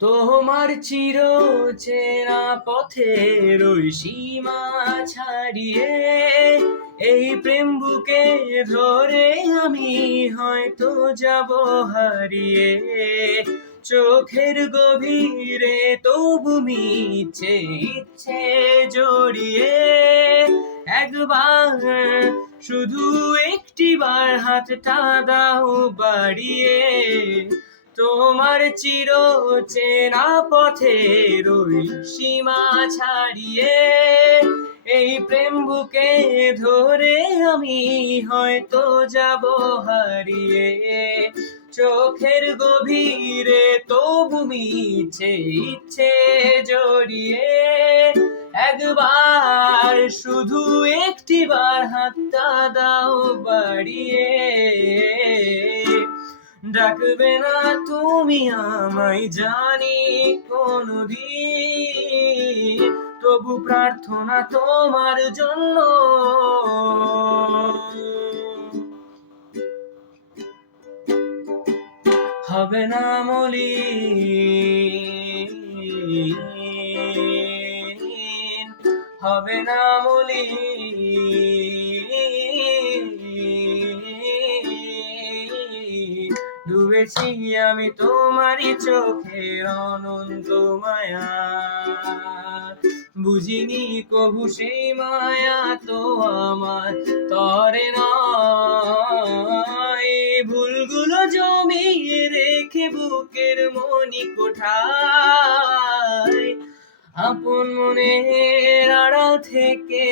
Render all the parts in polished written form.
তোমার চির চেনা পথের ওই সীমা ছাড়িয়ে এই প্রেম বুকে ধরে আমি হয়তো যাব হারিয়ে। চোখের গভীরে তবু মিছে ইচ্ছে জড়িয়ে একবার, শুধু একটিবার হাতটা দাও বাড়িয়ে। তোমার চির চেনা পথের ওই সীমা ছাড়িয়ে এই প্রেম বুকে ধরে আমি হয়তো যাব হারিয়ে। চোখের গভীরে তবু মিছে ইচ্ছে জড়িয়ে একবার, শুধু একটিবার হাতটা দাও বাড়িয়ে। ডাকবে না তুমি আমায় জানি কোনদিন, তবু প্রার্থনা তোমার জন্য। হবে না মলিন, হবে না মলিন। ডুবেছি আমি তোমারই চোখের অনন্ত মায়া, বুঝিনি কবু সেই মায়া তো আমার তরে নয়। ভুলগুলো জমিয়ে রেখে বুকের মনি কোঠায় আপন মনের আড়াল থেকে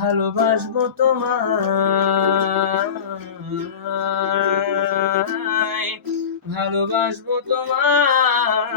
ভালোবাসবো তোমায়, ভালোবাসবো তোমায়।